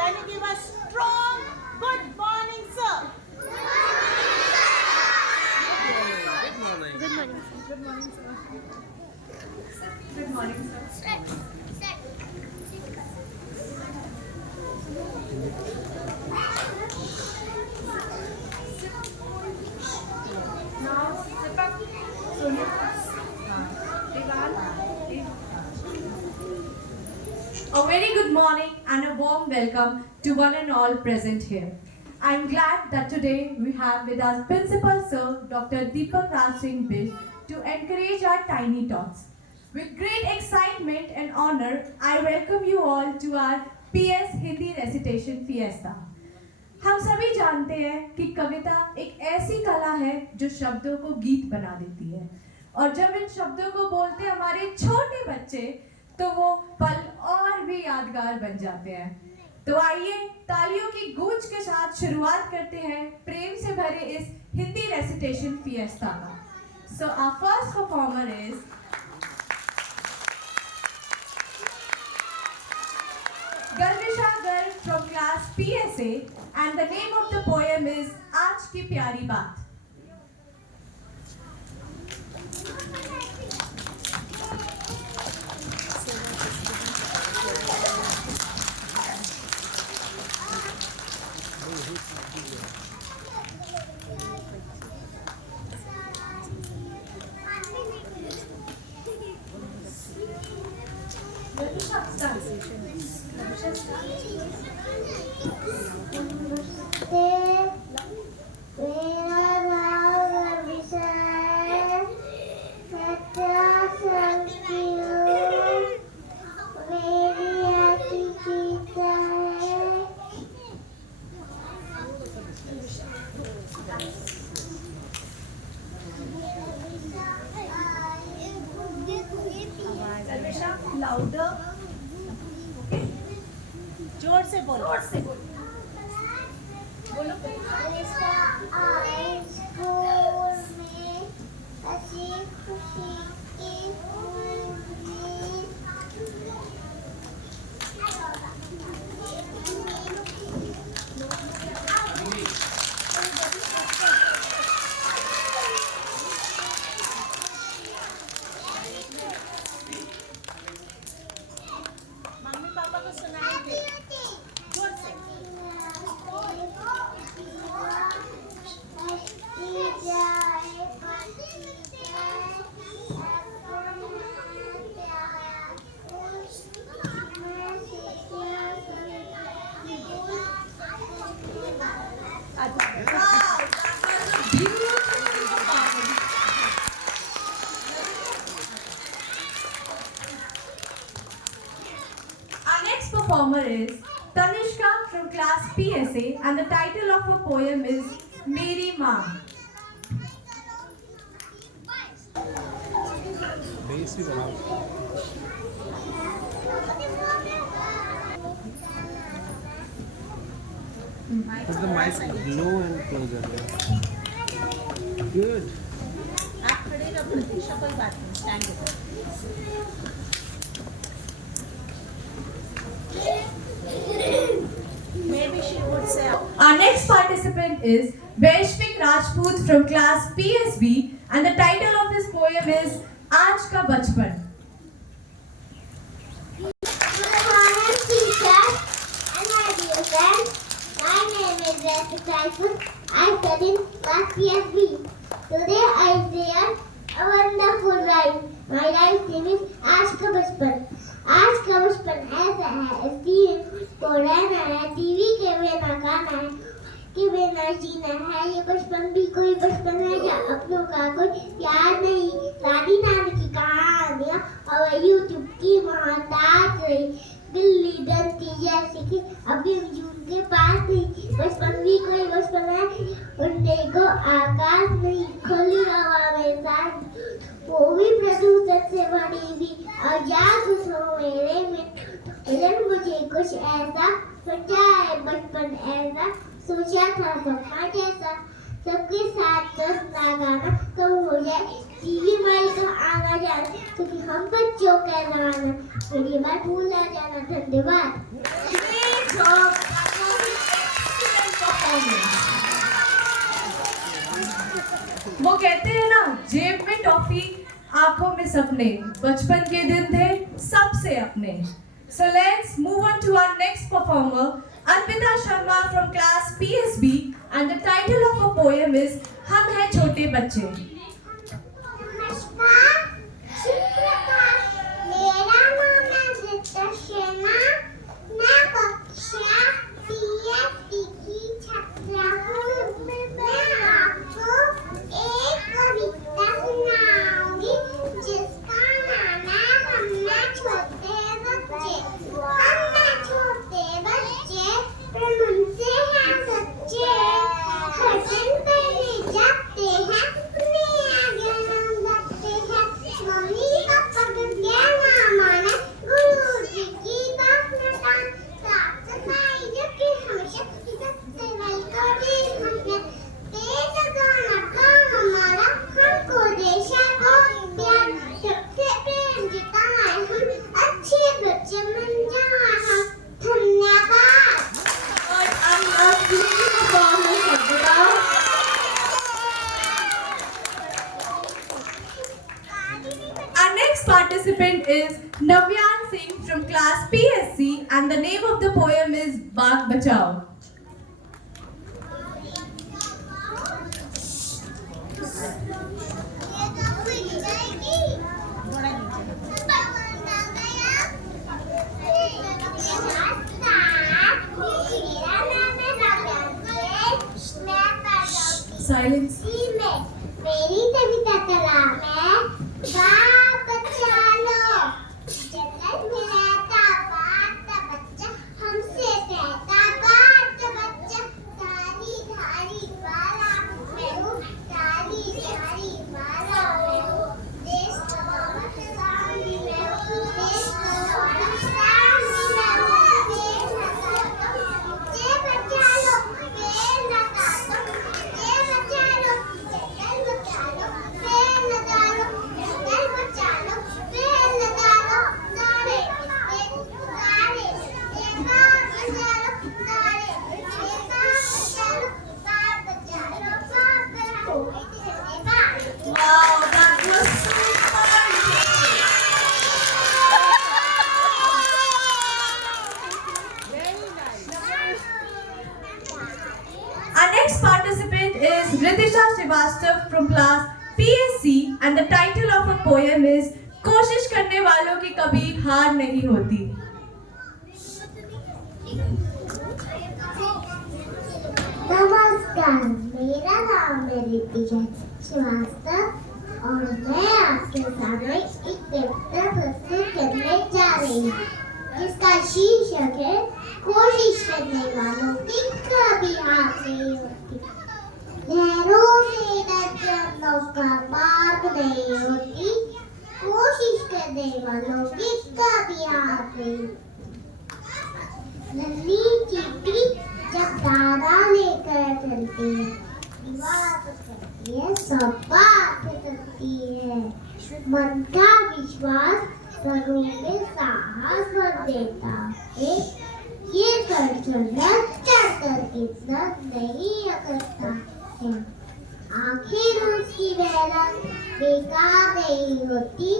Can you give a strong good morning, sir? Good morning. Good morning, sir. Good morning, sir. Now, sit up. Sonia. Devan. A very good morning and a warm welcome to one and all present here. I am glad that today we have with us Principal Sir Dr. Deepak Raj Singh Bish to encourage our tiny tots. With great excitement and honor, I welcome you all to our PS Hindi Recitation Fiesta. हम सभी जानते हैं कि कविता एक ऐसी कला है जो शब्दों को गीत बना देती है और जब इन शब्दों को बोलते हमारे छोटे बच्चे तो वो पल और भी यादगार बन जाते हैं। तो आइए तालियों की गूंज के साथ शुरुआत करते हैं प्रेम से भरे इस हिंदी रेसिटेशन फिएस्टा का। So our first performer is Garvisha Garg from class PSA and the name of the poem is Aaj Ki Pyari Baat. मेरा नाम गर्विशा है, मैं क्लास की हूँ, मेरी आती गीता है। Garvisha, louder. जोर से बोलो। जोर से बोलो। बोलो। हमेशा आए स्कूल में, हंसी खुशी की फूल में। मम्मी पापा को सुनाएंगे जोर से। Our next performer is Tanishka from class PSA and the title of her poem is Meri Maa. Basic enough. Put the mic low and closer. Good. आप खड़े रहो प्रतीक्षा, कोई बात नहीं, stand maybe she would say Our next participant is Vaishvik Rajput from class PSB and the title of his poem is Aaj Ka Bachpan. Good morning, teacher and my dear friends. My name is Vaishvik Rajput. I study in class PSB. Today I share a wonderful rhyme. My rhyme name is Aaj Ka Bachpan. आज का बचपन ऐसा है, इसलिए को रहना है, टीवी के बिना खाना है, के बिना जीना है। ये बचपन भी कोई बचपन है या अपनों का कोई याद नहीं। दादी नानी की कहानियाँ और यूट्यूब की मोहताज रही, बिल्ली डरती जैसे कि अभी जून के पास नहीं। बचपन भी कोई बचपन है, उड़ने को आकाश नहीं, खुली हवा में सांस, वो भी प्रदूषण से भरी हुई। और याद हो मेरे में मुझे कुछ ऐसा सोचा है, बचपन ऐसा सोचा था सपना जैसा। सबके साथ ना गाना कब हो जाए, टीवी माइल का आना जाना, क्योंकि हम बच्चों का रहना, मेरी बात भूला जाना। धन्यवाद। job. That was an excellent performance. वो कहते हैं ना, जेब में टॉफी, आंखों में सपने, बचपन के दिन थे सबसे अपने. So let's move on to our next performer, Arpita Sharma from class PSB, and the title of her poem is हम हैं छोटे बच्चे. नमस्कार, सुप्रभात, मेरा नाम है रिता शर्मा, मैं कक्षा PSB की छात्रा हूँ. मैं आपको एक कविता सुनाऊंगी जिसका नाम है हम हैं छोटे बच्चे. हम हैं छोटे बच्चे, पर मन से हैं सच्चे. हर दिन पहले जाते हैं, उन्हें आगे नाम रखते हैं. मम्मी पापा का कहना माने, गुरुजी की बात न टाल. साफ सफाई रखें हमेशा, इज्जत से वेलकम हमने. तेज गाना काम हमारा, हमको देशा और प्यार. सबसे प्रेम जिताए हम, अच्छे बच्चे बन जाए हम. धन्यवाद. और I love this performance, Arpita. Our next participant is Navyan Singh from class PSC, and the name of the poem is Baag Bachao. थोड़ा नीचे. Silence. मेरी कविता का नाम है बाग बचा लो. जंगल में रहता बाग बच्चा, हमसे कहता बाग बच्चा. धारी धारी वाला मैं हूँ, धारी धारी वाला मैं हूँ. देश का सामने मैं हूँ, देश का सामने मैं हूँ. देश बच्चे बचा लो, पेड़ लगा दो. बच्चे बचा लो, जंगल बचा लो, पेड़ लगा लो. जंगल बचा लो, पेड़ लगा लो. तारे तारे देखा बचा लो, तारे देखा बचा लो. बाग बचा लो, बाग बचा लो. धन्यवाद. Wow, that was super. Our next participant is Ritisha Srivastav from class PSC, and the title of her poem is कोशिश करने वालों की कभी हार नहीं होती. नमस्कार, मेरा नाम है रितिका श्रीवास्तव और मैं आपके सामने एक कविता प्रस्तुत करने जा रही हूँ जिसका शीर्षक है कोशिश करने वालों की कभी हार नहीं होती. लहरों से डरकर नौका पार नहीं होती. कोशिश करने वालों की कभी हार नहीं होती. नन्ही चींटी जब दाना लेकर चलती है, दीवार पर चलती है, सब बात चलती है. मन का विश्वास रगों में साहस भर देता है. ये कर चलना चढ़कर इज्जत नहीं करता है. आखिर उसकी मेहनत बेकार नहीं होती.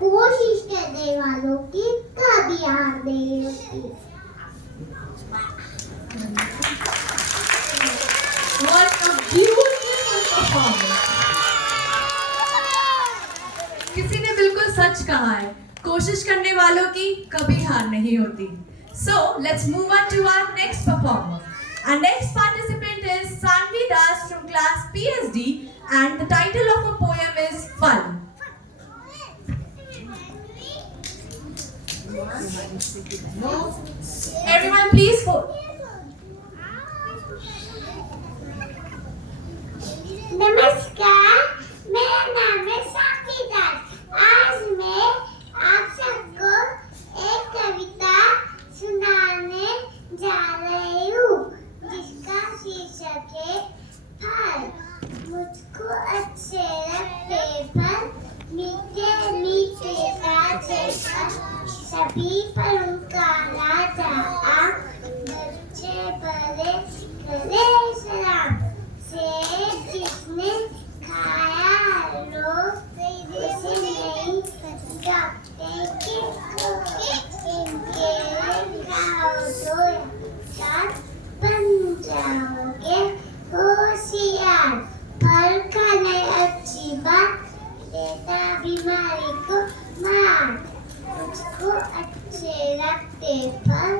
कोशिश करने वालों की कभी हार नहीं होती. What a beautiful performance. किसी ने बिल्कुल सच कहा है, कोशिश करने वालों की कभी हार नहीं होती. So let's move on to our next performer. Our next participant is Sanvi Das from class PSD, and the title of her poem is Fun. Everyone please नमस्कार, मेरा नाम है साक्षी दास. आज मैं आप सबको एक कविता सुनाने जा रही हूँ जिसका शीर्षक है फल. मुझको अच्छे लगते फल, मीठे मीठे ताजे फल. सभी फलों का राजा आप, छिड़कते फल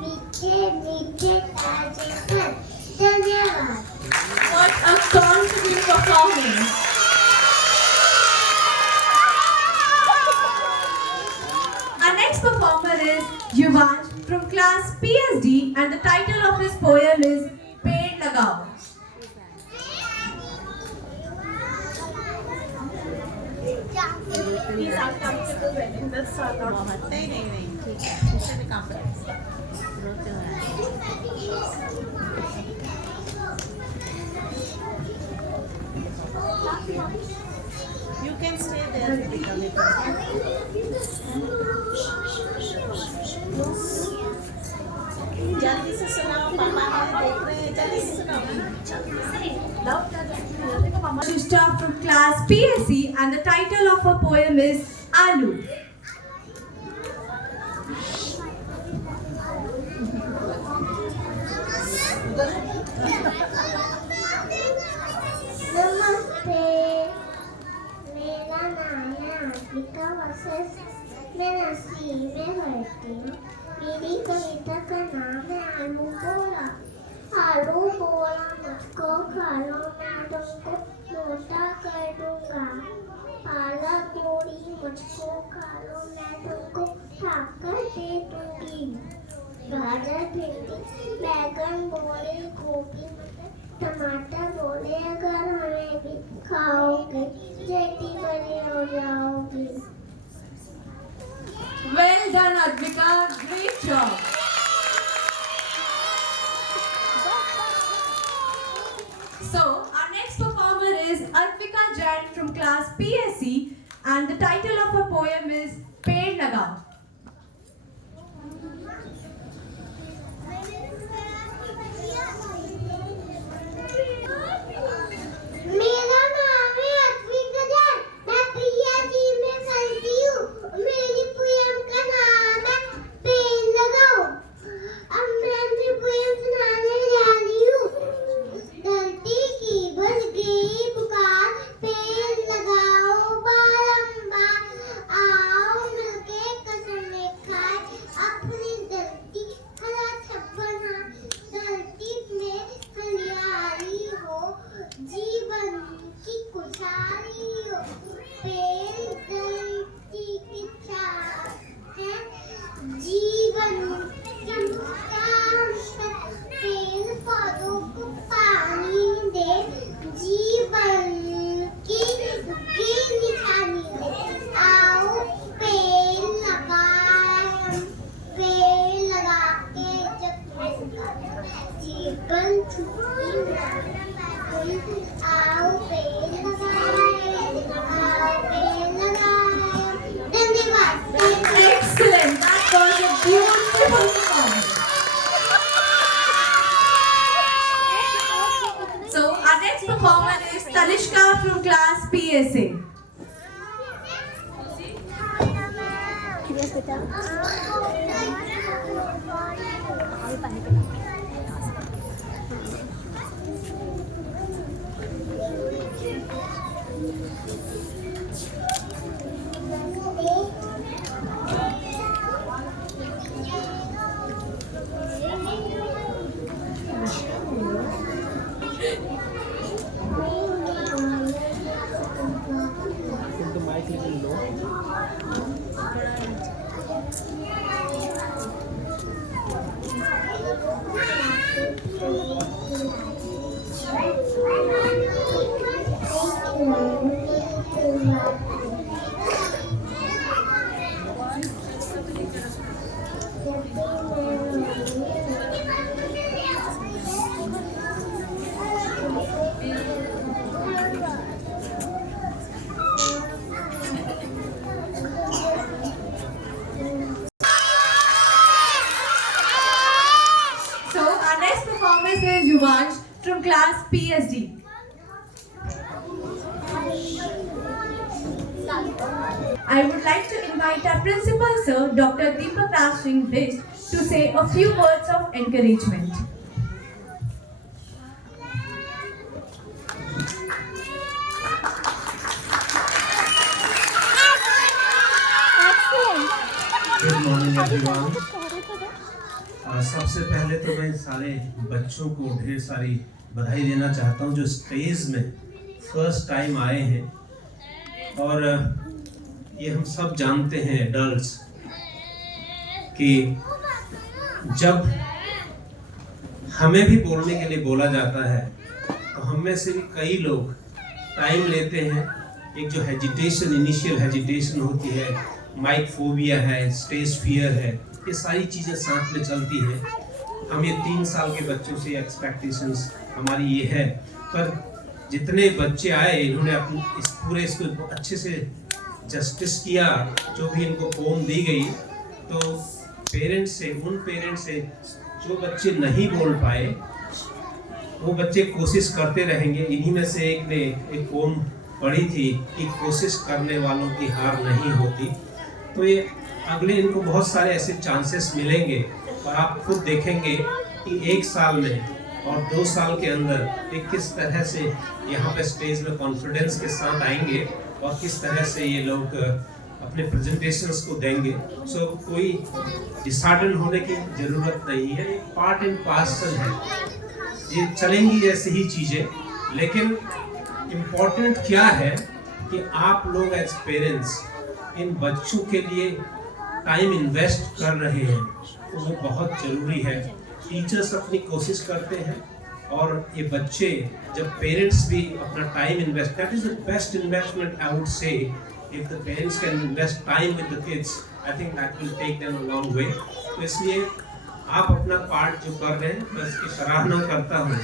मीठे मीठे ताजे फल। धन्यवाद। What a confident performance. Our next performer is Yuvansh from class PSD and the title of his poem is Ped Lagao. Please uncomfortable wedding this or not? नहीं ठीक है इसे भी काम करें रोते हो You can stay there Deepika, जल्दी से सुनाओ पापा हमें देख रहे हैं जल्दी से सुनाओ Shishta from class PSC and the title of her poem is Alu. नमस्ते मेरा नाम है अर्पिता वसेस मैं नर्सरी में पढ़ती हूँ मेरी कविता का नाम है आलू बोला मुझको खा लो मैं तुमको मोटा कर दूंगा पालक पूरी मुझको खा लो मैं तुमको ताकत दे दूंगी गाजर भिंडी बैगन बोले गोभी मटर टमाटर बोले अगर हमें भी खाओगे जल्दी बड़े हो जाओगे। Well done, Advika. Great job. So, our next performer is Advika Jain from class PSC and the title of her poem is Ped Lagao. मेरा नाम है अद्विका जैन मैं PSC में पढ़ती हूँ मेरी पोएम का नाम है पेड़ लगाओ। अब मैं अपनी पोएम सुनाने जा रही हूँ। धरती की बज गई पुकार पेड़ लगाओ बारंबार आओ मिलके कसम खाए अपनी धरती हरा छप्पन धरती में हरियाली हो जीवन की खुशहाली हो पेड़ धरती की छाया है जीवन की मुस्कान है पेड़ पौधों को पानी दे जीवन की निशानी है आओ पेड़ लगाए पेड़ लगा के जब जीवन छुट्टी आओ पेड़ लगाए धन्यवाद। Excellent. That was a beautiful performance. So, our next performer is Tanishka from class PSA. Put the mic little low. So, our next performer is Yuvansh from class PSD. I would like to invite our principal sir, Dr. Deepak Raj Singh Bish, to say a few words of encouragement. Good morning everyone. सबसे पहले तो मैं सारे बच्चों को ढेर सारी बधाई देना चाहता हूँ जो स्टेज में फर्स्ट टाइम आए हैं। और ये हम सब जानते हैं एडल्ट्स कि जब हमें भी बोलने के लिए बोला जाता है तो हम में से भी कई लोग टाइम लेते हैं। एक जो हेजिटेशन, इनिशियल हेजिटेशन होती है, माइक फोबिया है, स्टेज फियर है, ये सारी चीज़ें साथ में चलती हैं। हम ये 3 साल के बच्चों से एक्सपेक्टेशंस हमारी ये है। पर जितने बच्चे आए इन्होंने अपनी इस पूरे इसको अच्छे से जस्टिस किया। जो भी इनको पोम दी गई तो उन पेरेंट्स से जो बच्चे नहीं बोल पाए वो बच्चे कोशिश करते रहेंगे। इन्हीं में से एक ने एक पोम पढ़ी थी कि कोशिश करने वालों की हार नहीं होती। तो ये अगले इनको बहुत सारे ऐसे चांसेस मिलेंगे और आप खुद देखेंगे कि 1 साल में और 2 साल के अंदर ये किस तरह से यहाँ पे स्टेज में कॉन्फिडेंस के साथ आएंगे और किस तरह से ये लोग अपने प्रेजेंटेशंस को देंगे। सो कोई डिसहार्टन होने की ज़रूरत नहीं है, ये पार्ट एंड पार्सल है, ये चलेंगी ऐसी ही चीज़ें। लेकिन इम्पोर्टेंट क्या है कि आप लोग एज पेरेंट्स इन बच्चों के लिए टाइम इन्वेस्ट कर रहे हैं तो वो बहुत ज़रूरी है। टीचर्स अपनी कोशिश करते हैं और ये बच्चे जब पेरेंट्स भी अपना time invest, that is the best investment I would say. If the parents can invest time with the kids, I think that will take them a long way. तो इसलिए आप अपना पार्ट जो कर रहे हैं मैं इसकी सराहना करता हूँ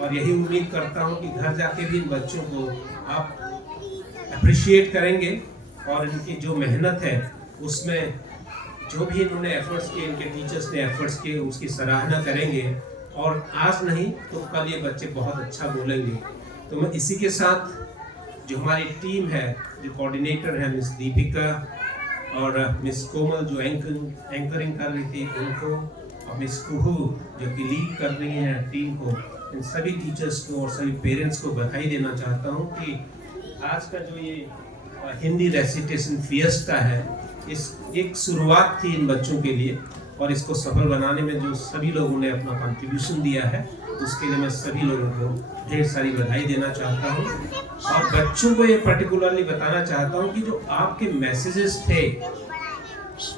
और यही उम्मीद करता हूँ कि घर जाके भी इन बच्चों को आप अप्रिशिएट करेंगे और इनकी जो मेहनत है उसमें जो भी इन्होंने एफर्ट्स किए, इनके टीचर्स ने एफर्ट्स किए, उसकी सराहना करेंगे। और आज नहीं तो कल ये बच्चे बहुत अच्छा बोलेंगे। तो मैं इसी के साथ जो हमारी टीम है, जो कोऑर्डिनेटर है मिस दीपिका और मिस कोमल जो एंकरिंग कर रही थी उनको, और मिस कुहू जो कि लीड कर रही हैं टीम को, इन सभी टीचर्स को और सभी पेरेंट्स को बधाई देना चाहता हूँ कि आज का जो ये हिंदी रेसिटेशन फिएस्टा है, इस एक शुरुआत थी इन बच्चों के लिए और इसको सफल बनाने में जो सभी लोगों ने अपना कंट्रीब्यूशन दिया है उसके लिए मैं सभी लोगों को ढेर सारी बधाई देना चाहता हूँ। और बच्चों को ये पर्टिकुलरली बताना चाहता हूँ कि जो आपके मैसेजेस थे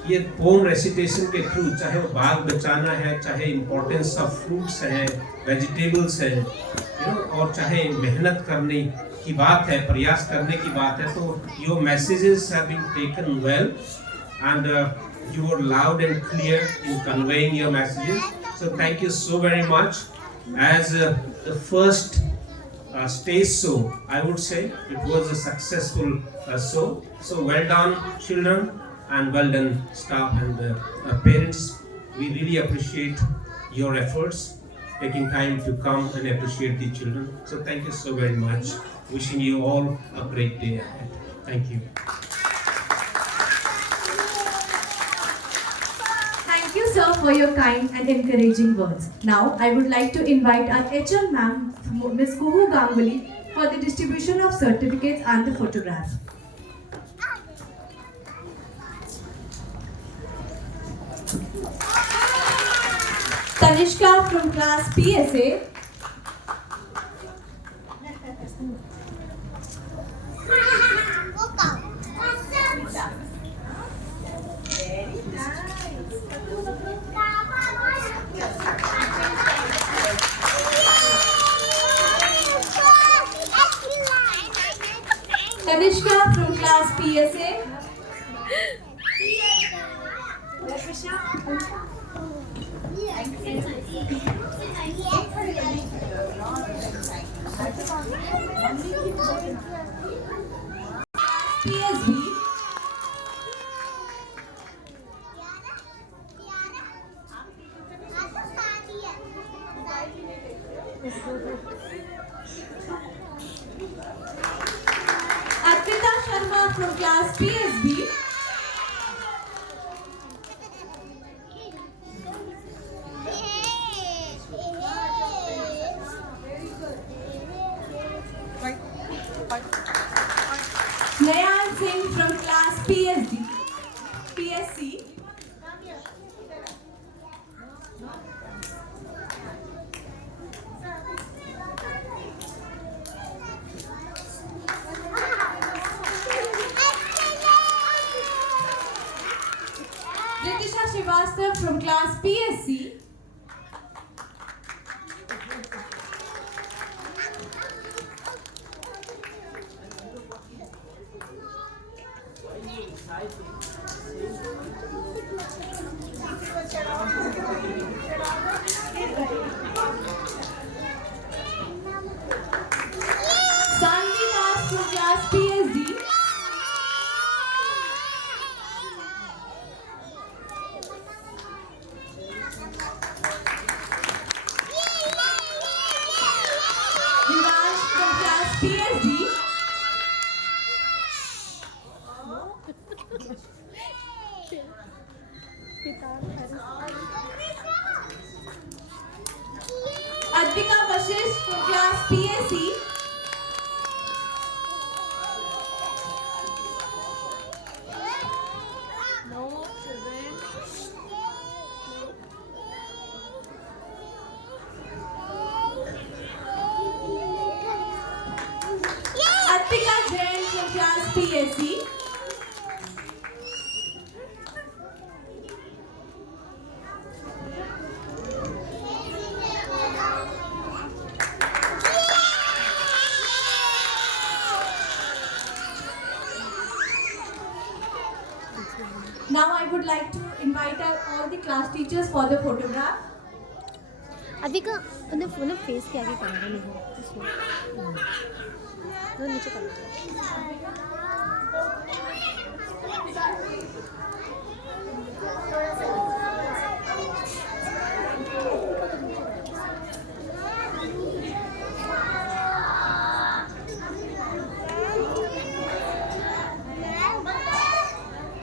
ये पोम रेसिटेशन के थ्रू, चाहे वो बाग बचाना है, चाहे इम्पोर्टेंस ऑफ फ्रूट्स हैं, वेजिटेबल्स हैं, और चाहे मेहनत करने की बात है, प्रयास करने की बात है, तो your messages have been taken well and you were loud and clear in conveying your messages. So thank you so very much. As the first stage show, I would say it was a successful show. So well done children and well done staff and parents. We really appreciate your efforts, taking time to come and appreciate the children. So thank you so very much. Wishing you all a great day ahead. Thank you. Thank you, sir, for your kind and encouraging words. Now, I would like to invite our HM ma'am, Ms. Kuhu Ganguly, for the distribution of certificates and the photographs. Tanishka from class PSA. Tanishka from class PSA. PSB. Arpita Sharma from class PSB. Nayan Singh from class PSC. Vivash from class PSC. Sanvi Das from class PSD. Vivash from class PSD. Advika Vashish from class PSC. Advika Jain from class PSC. Now I would like to invite all the class teachers for the photograph. अभी का उन्हें फेस के आगे करना नहीं वो नीचे करना